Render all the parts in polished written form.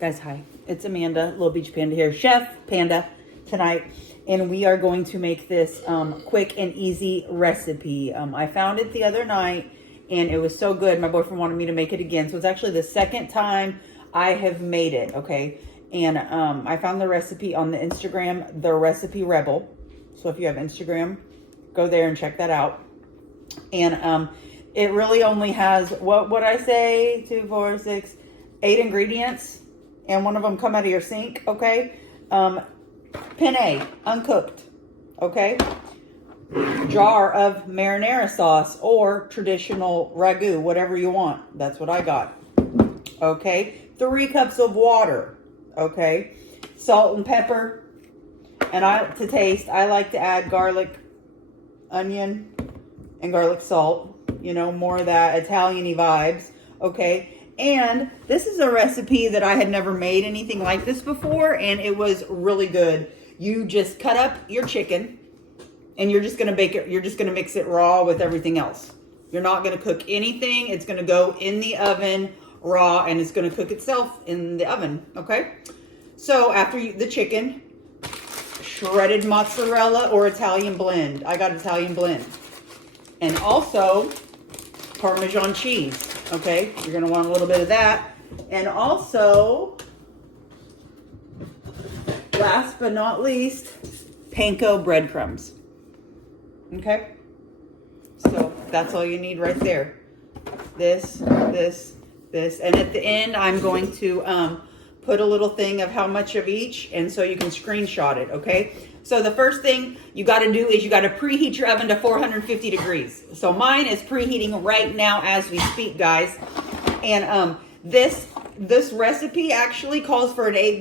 Guys, hi. It's Amanda, Little Beach Panda here, Chef Panda tonight, and we are going to make this quick and easy recipe. I found it the other night, and it was so good. My boyfriend wanted me to make it again, so it's actually the second time I have made it, okay? And I found the recipe on the Instagram, The Recipe Rebel. So if you have Instagram, go there and check that out. And it really only has, what would I say, 2, 4, 6, 8 ingredients. And one of them come out of your sink, okay? Penne, uncooked, okay? Jar of marinara sauce or traditional ragu, whatever you want. That's what I got, okay? 3 cups of water, okay? Salt and pepper. And to taste, I like to add garlic, onion, and garlic salt. You know, more of that Italian-y vibes, okay? And this is a recipe that I had never made anything like this before, and it was really good. You just cut up your chicken, and you're just going to bake it. You're just going to mix it raw with everything else. You're not going to cook anything. It's going to go in the oven raw, and it's going to cook itself in the oven, okay? So after the chicken, shredded mozzarella or Italian blend. I got Italian blend. And also Parmesan cheese. Okay, you're going to want a little bit of that. And also, last but not least, panko breadcrumbs. Okay, so that's all you need right there. This. And at the end, I'm going to put a little thing of how much of each, and so you can screenshot it, okay? So the first thing you got to do is you got to preheat your oven to 450 degrees. So mine is preheating right now as we speak, guys. And this recipe actually calls for a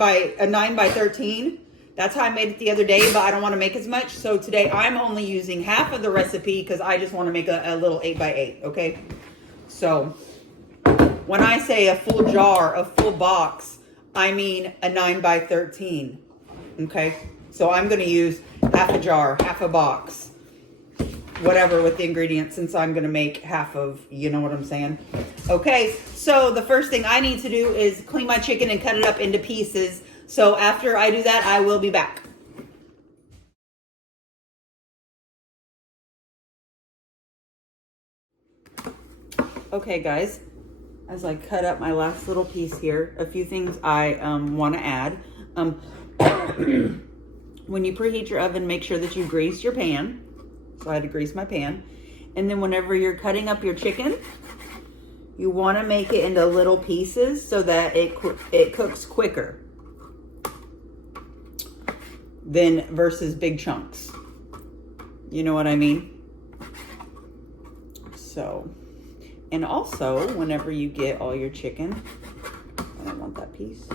9 by 13. That's how I made it the other day, but I don't want to make as much. So today I'm only using half of the recipe because I just want to make a little 8 by 8, okay? So when I say a full jar, a full box, I mean a 9 by 13, okay? So I'm going to use half a jar, half a box, whatever with the ingredients, since I'm going to make half of, you know what I'm saying? Okay, so the first thing I need to do is clean my chicken and cut it up into pieces. So after I do that, I will be back. Okay, guys, as I cut up my last little piece here, a few things I want to add. When you preheat your oven, make sure that you grease your pan. So I had to grease my pan. And then whenever you're cutting up your chicken, you want to make it into little pieces so that it cooks quicker than versus big chunks. You know what I mean? So, and also whenever you get all your chicken, I don't want that piece.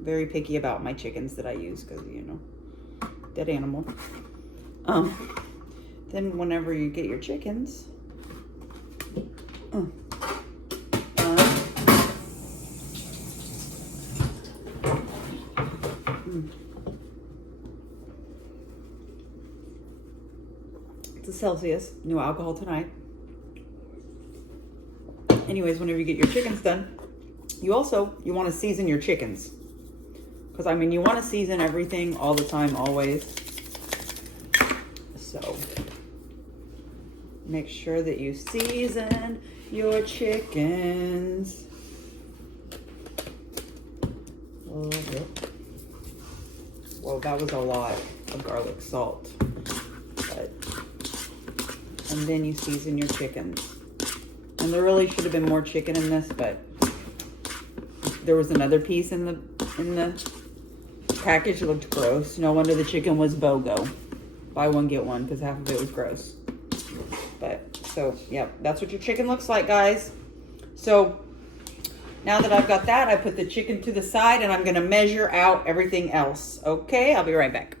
Very picky about my chickens that I use because, you know, dead animal. Then whenever you get your chickens, it's a Celsius, no alcohol tonight. Anyways, whenever you get your chickens done, you want to season your chickens. Because, I mean, you want to season everything all the time, always. So, make sure that you season your chickens. A little bit. Well, that was a lot of garlic salt. And then you season your chickens. And there really should have been more chicken in this, but there was another piece in the package. It looked gross. No wonder the chicken was BOGO. Buy one, get one, because half of it was gross. But, so, yeah, that's what your chicken looks like, guys. So, now that I've got that, I put the chicken to the side, and I'm going to measure out everything else. Okay, I'll be right back.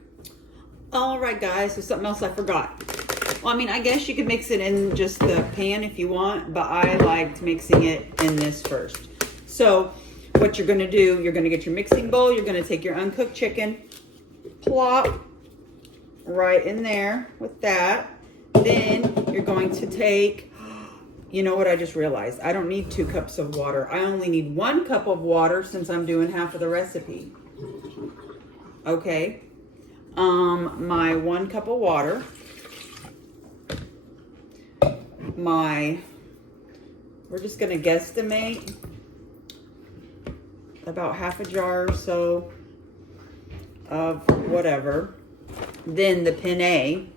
All right, guys, so something else I forgot. Well, I mean, I guess you could mix it in just the pan if you want, but I liked mixing it in this first. So, what you're going to do, you're going to get your mixing bowl, you're going to take your uncooked chicken, plop right in there with that. Then you're going to take you know what I just realized? I don't need 2 cups of water. I only need 1 cup of water since I'm doing half of the recipe. Okay. My 1 cup of water. We're just gonna guesstimate about half a jar or so of whatever. Then the penne.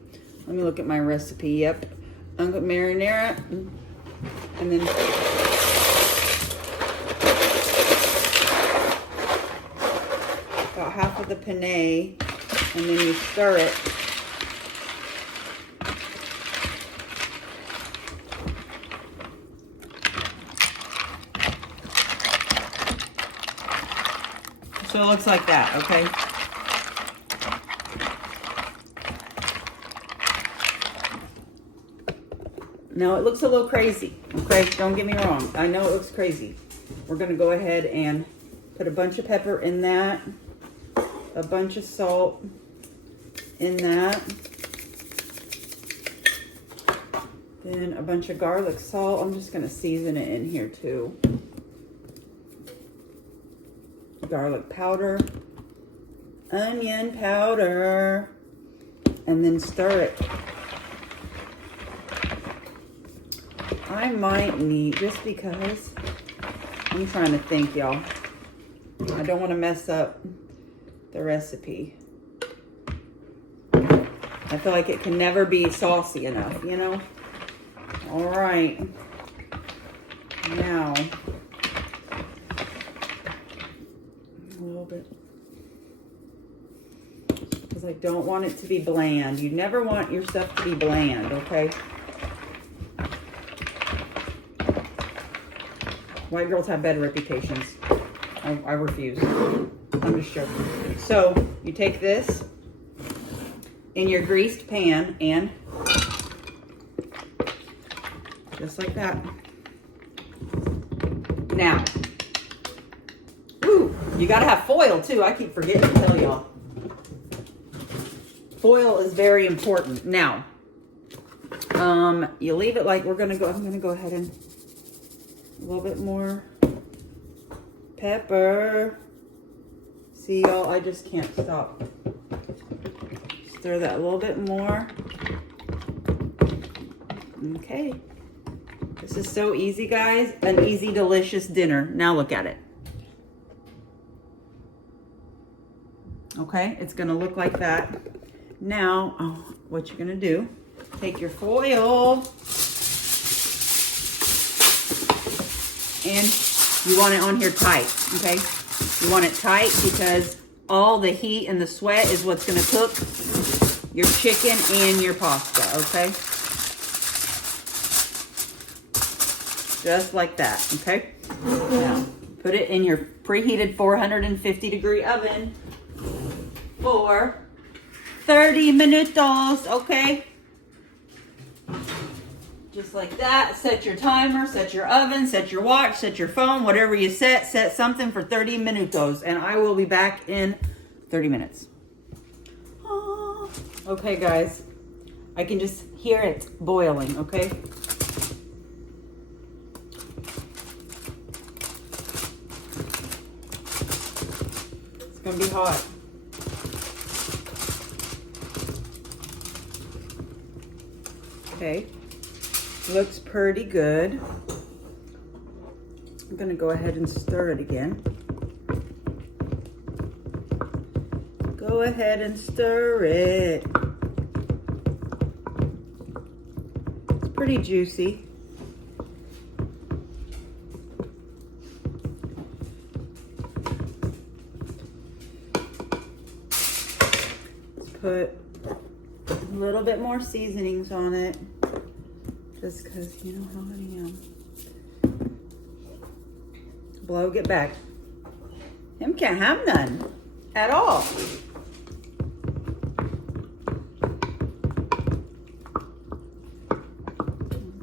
Let me look at my recipe. Yep. I'm gonna marinara, and then about half of the penne, and then you stir it. So it looks like that, okay? Now it looks a little crazy, okay? Don't get me wrong. I know it looks crazy. We're gonna go ahead and put a bunch of pepper in that, a bunch of salt in that, then a bunch of garlic salt. I'm just gonna season it in here too. Garlic powder, onion powder, and then stir it. I might need, just because I'm trying to think, y'all. I don't want to mess up the recipe. I feel like it can never be saucy enough, you know? All right. Now, a little bit, because I don't want it to be bland. You never want your stuff to be bland, okay? White girls have bad reputations. I refuse. I'm just joking. So you take this in your greased pan and just like that. Now, ooh, you gotta have foil too. I keep forgetting to tell y'all. Foil is very important. Now, you leave it like I'm gonna go ahead and a little bit more pepper. See, y'all, I just can't stop. Stir that a little bit more. Okay. This is so easy, guys. An easy, delicious dinner. Now look at it. Okay, it's gonna look like that. Now, what you're gonna do, take your foil, and you want it on here tight, okay? You want it tight because all the heat and the sweat is what's gonna cook your chicken and your pasta, okay? Just like that, okay? Now, put it in your preheated 450-degree oven for 30 minutos, okay? Just like that. Set your timer, set your oven, set your watch, set your phone, whatever you set something for 30 minutos, and I will be back in 30 minutes. Oh. Okay, guys, I can just hear it boiling, okay? It's gonna be hot. Okay. Looks pretty good. I'm gonna go ahead and stir it again. Go ahead and stir it. It's pretty juicy. Let's put a little bit more seasonings on it. Just because you know how I am. Blow, get back. Him can't have none at all.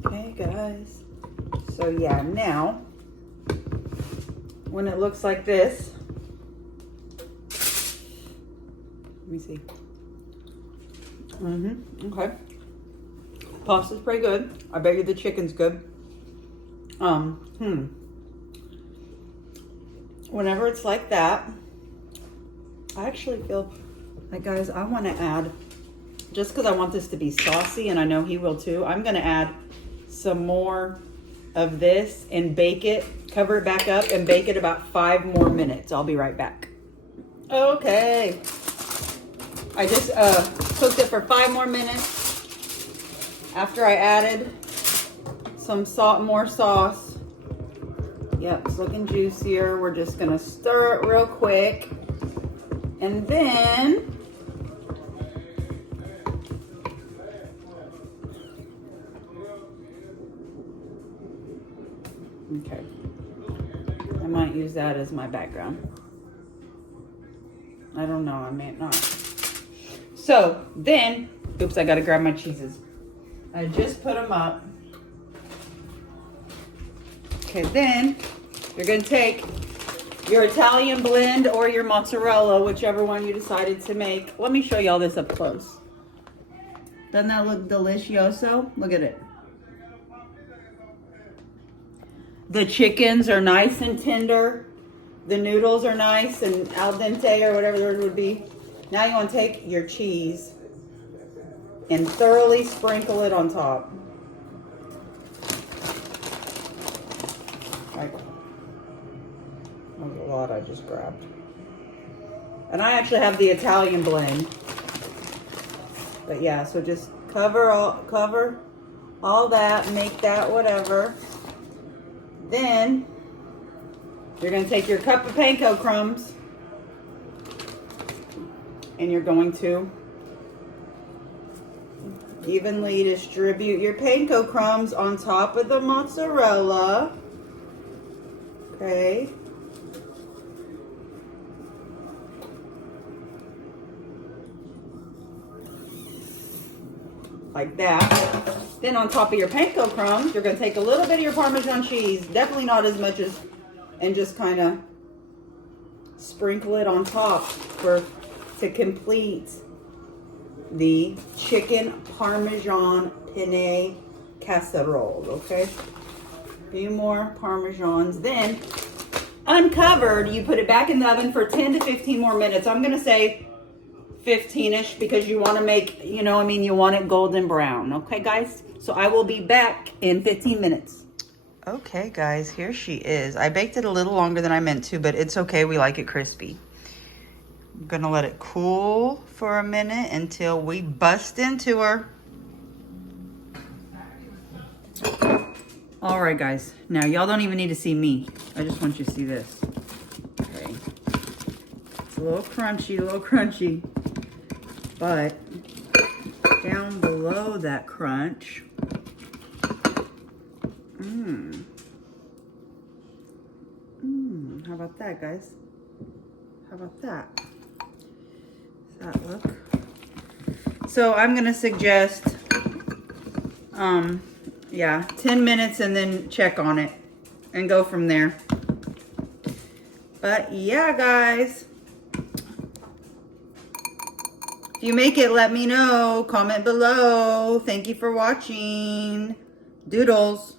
Okay, guys. So yeah, now, when it looks like this, let me see. Okay. Pasta's pretty good. I bet you the chicken's good. Whenever it's like that, I actually feel like, guys, I want to add, just because I want this to be saucy, and I know he will too, I'm going to add some more of this and bake it, cover it back up and bake it about 5 more minutes. I'll be right back. Okay. I just cooked it for 5 more minutes after I added some more sauce. Yep, it's looking juicier. We're just gonna stir it real quick. And then okay, I might use that as my background. I don't know, I may not. So then, oops, I gotta grab my cheeses. I just put them up. Okay, then you're gonna take your Italian blend or your mozzarella, whichever one you decided to make. Let me show y'all this up close. Doesn't that look delicioso? Look at it. The chickens are nice and tender. The noodles are nice and al dente or whatever the word would be. Now you want to take your cheese and thoroughly sprinkle it on top. That was a lot I just grabbed. And I actually have the Italian blend. But yeah, so just cover all that, make that whatever. Then you're going to take your cup of panko crumbs and you're going to evenly distribute your panko crumbs on top of the mozzarella. Okay. Like that. Then on top of your panko crumbs, you're going to take a little bit of your Parmesan cheese, definitely not as much as, and just kind of sprinkle it on top to complete the chicken Parmesan Penne casserole, okay? A few more Parmesans. Then, uncovered, you put it back in the oven for 10 to 15 more minutes. I'm going to say 15-ish because you want to make, you want it golden brown. Okay, guys? So I will be back in 15 minutes. Okay, guys, here she is. I baked it a little longer than I meant to, but it's okay. We like it crispy. I'm going to let it cool for a minute until we bust into her. All right, guys. Now, y'all don't even need to see me. I just want you to see this. Okay. It's a little crunchy. But down below that crunch, how about that, guys? How about that? Does that look? So I'm going to suggest, 10 minutes and then check on it and go from there. But yeah, guys. If you make it, let me know. Comment below. Thank you for watching. Doodles.